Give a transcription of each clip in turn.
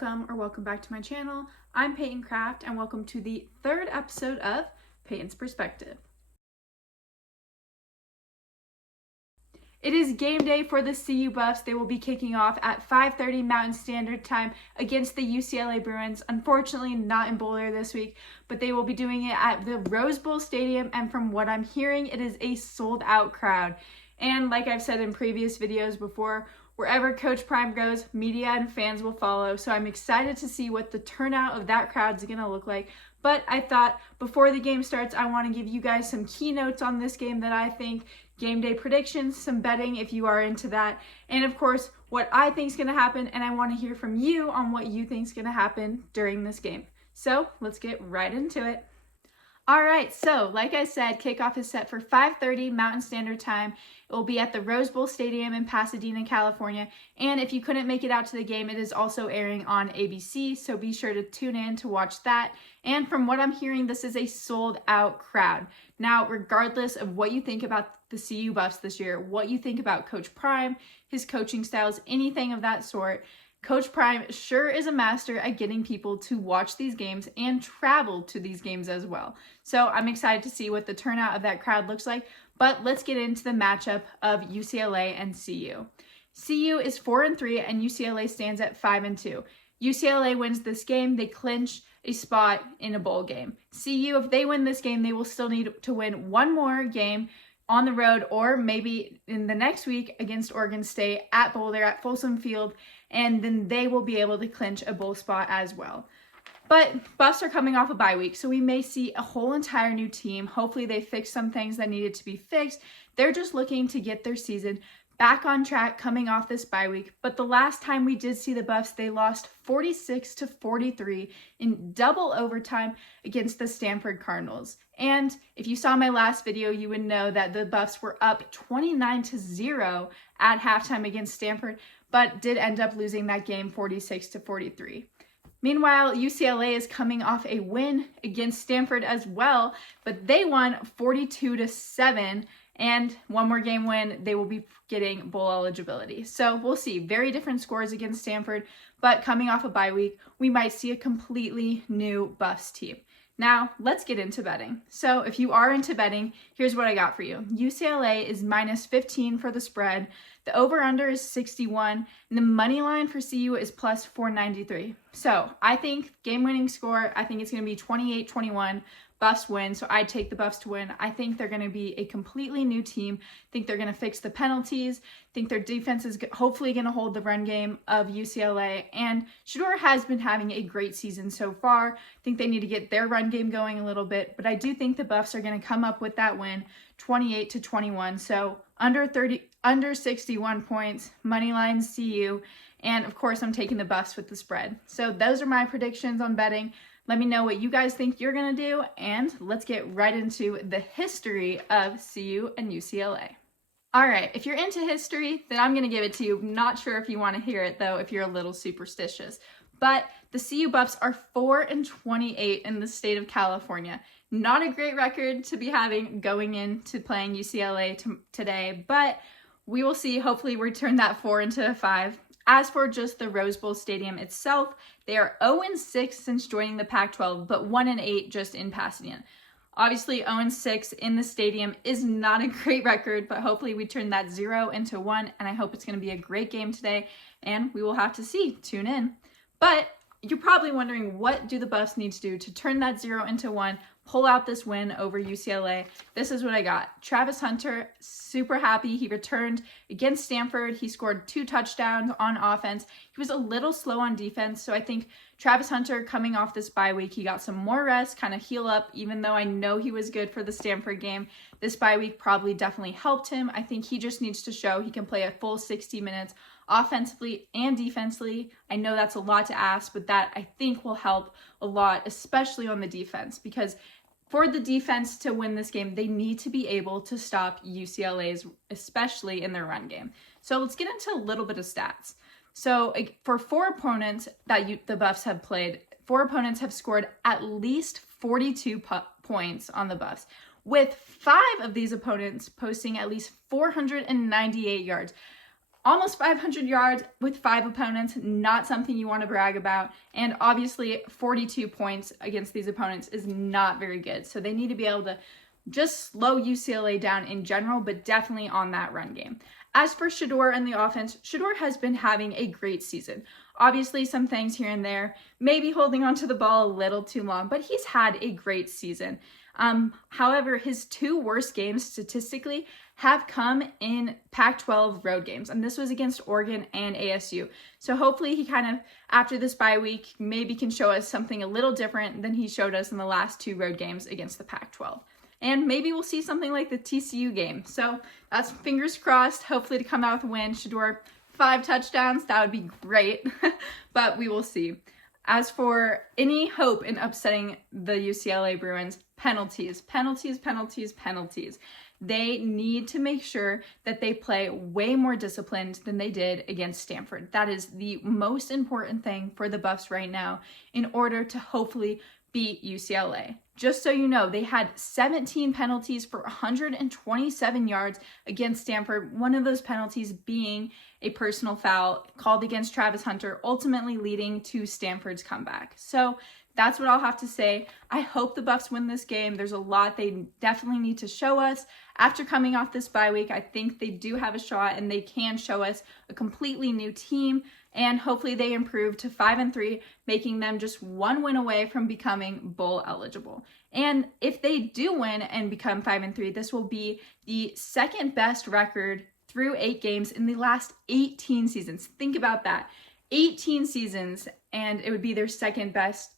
welcome back to my channel. I'm Payton Craft and welcome to the third episode of Payton's Perspective. It is game day for the CU Buffs. They will be kicking off at 5:30 Mountain Standard Time against the UCLA Bruins. Unfortunately, not in Boulder this week, but they will be doing it at the Rose Bowl Stadium, and from what I'm hearing, it is a sold-out crowd. And like I've said in previous videos before, wherever Coach Prime goes, media and fans will follow. So I'm excited to see what the turnout of that crowd is going to look like. But I thought before the game starts, I want to give you guys some keynotes on this game that I think, game day predictions, some betting if you are into that, and of course, what I think is going to happen, and I want to hear from you on what you think is going to happen during this game. So let's get right into it. Alright, so like I said, kickoff is set for 5:30 Mountain Standard Time. It will be at the Rose Bowl Stadium in Pasadena, California. And if you couldn't make it out to the game, it is also airing on ABC, so be sure to tune in to watch that. And from what I'm hearing, this is a sold-out crowd. Now, regardless of what you think about the CU Buffs this year, what you think about Coach Prime, his coaching styles, anything of that sort, Coach Prime sure is a master at getting people to watch these games and travel to these games as well. So I'm excited to see what the turnout of that crowd looks like, but let's get into the matchup of UCLA and CU. CU is 4-3 and UCLA stands at 5-2. UCLA wins this game, they clinch a spot in a bowl game. CU, if they win this game, they will still need to win one more game on the road, or maybe in the next week against Oregon State at Boulder at Folsom Field, and then they will be able to clinch a bowl spot as well. But Buffs are coming off a bye week, so we may see a whole entire new team. Hopefully they fix some things that needed to be fixed. They're just looking to get their season back on track coming off this bye week. But the last time we did see the Buffs, they lost 46-43 in double overtime against the Stanford Cardinals. And if you saw my last video, you would know that the Buffs were up 29-0 at halftime against Stanford, but did end up losing that game 46-43. Meanwhile, UCLA is coming off a win against Stanford as well, but they won 42-7. And one more game win, they will be getting bowl eligibility. So we'll see. Very different scores against Stanford, but coming off a bye week, we might see a completely new Buffs team. Now, let's get into betting. So if you are into betting, here's what I got for you. UCLA is -15 for the spread. The over-under is 61, and the money line for CU is plus 493. So I think game-winning score, I think it's going to be 28-21. Buffs win, so I'd take the Buffs to win. I think they're going to be a completely new team. I think they're going to fix the penalties. I think their defense is hopefully going to hold the run game of UCLA. And Shedeur has been having a great season so far. I think they need to get their run game going a little bit, but I do think the Buffs are going to come up with that win, 28-21. So under 61 points, money line CU, and of course I'm taking the Buffs with the spread. So those are my predictions on betting. Let me know what you guys think you're going to do, and let's get right into the history of CU and UCLA. All right, if you're into history, then I'm going to give it to you. Not sure if you want to hear it, though, if you're a little superstitious. But the CU Buffs are 4-28 in the state of California. Not a great record to be having going into playing UCLA today, but we will see. Hopefully we turn that 4 into a 5. As for just the Rose Bowl Stadium itself, they are 0-6 since joining the Pac-12, but 1-8 just in Pasadena. Obviously, 0-6 in the stadium is not a great record, but hopefully we turn that 0 into 1, and I hope it's going to be a great game today, and we will have to see. Tune in. But you're probably wondering, what do the Buffs need to do to turn that 0 into 1, pull out this win over UCLA? This is what I got. Travis Hunter, super happy. He returned against Stanford. He scored 2 touchdowns on offense. He was a little slow on defense, so I think Travis Hunter, coming off this bye week, he got some more rest, kind of heal up, even though I know he was good for the Stanford game. This bye week probably definitely helped him. I think he just needs to show he can play a full 60 minutes offensively and defensively. I know that's a lot to ask, but that I think will help a lot, especially on the defense, because for the defense to win this game, they need to be able to stop UCLA's, especially in their run game. So let's get into a little bit of stats. So for 4 opponents that the Buffs have played, 4 opponents have scored at least 42 points on the Buffs, with 5 of these opponents posting at least 498 yards. almost 500 yards with 5 opponents, not something you want to brag about. And obviously 42 points against these opponents is not very good. So they need to be able to just slow UCLA down in general, but definitely on that run game. As for Shedeur and the offense, Shedeur has been having a great season. Obviously some things here and there, maybe holding onto the ball a little too long, but he's had a great season. However, his 2 worst games statistically have come in Pac-12 road games, and this was against Oregon and ASU. So hopefully he kind of, after this bye week, maybe can show us something a little different than he showed us in the last 2 road games against the Pac-12. And maybe we'll see something like the TCU game. So that's fingers crossed, hopefully to come out with a win. Shedeur, 5 touchdowns, that would be great, but we will see. As for any hope in upsetting the UCLA Bruins, penalties. They need to make sure that they play way more disciplined than they did against Stanford. That is the most important thing for the Buffs right now in order to hopefully beat UCLA. Just so you know, they had 17 penalties for 127 yards against Stanford, one of those penalties being a personal foul called against Travis Hunter, ultimately leading to Stanford's comeback. So that's what I'll have to say. I hope the Buffs win this game. There's a lot they definitely need to show us. After coming off this bye week, I think they do have a shot and they can show us a completely new team. And hopefully they improve to 5-3, making them just 1 win away from becoming bowl eligible. And if they do win and become 5-3, this will be the second best record through 8 games in the last 18 seasons. Think about that. 18 seasons, and it would be their second best,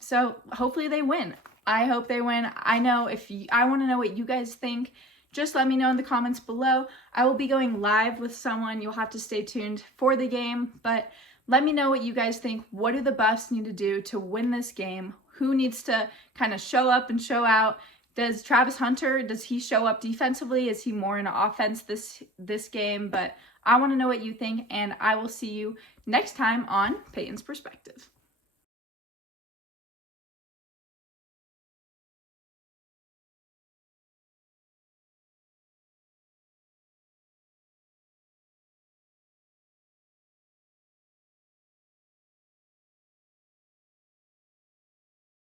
so hopefully they win. I hope they win. I want to know what you guys think. Just let me know in the comments below. I will be going live with someone. You'll have to stay tuned for the game, but let me know what you guys think. What do the Buffs need to do to win this game? Who needs to kind of show up and show out? Does Travis Hunter, does he show up defensively? Is he more in offense this game? But I want to know what you think, and I will see you next time on Payton's Perspective.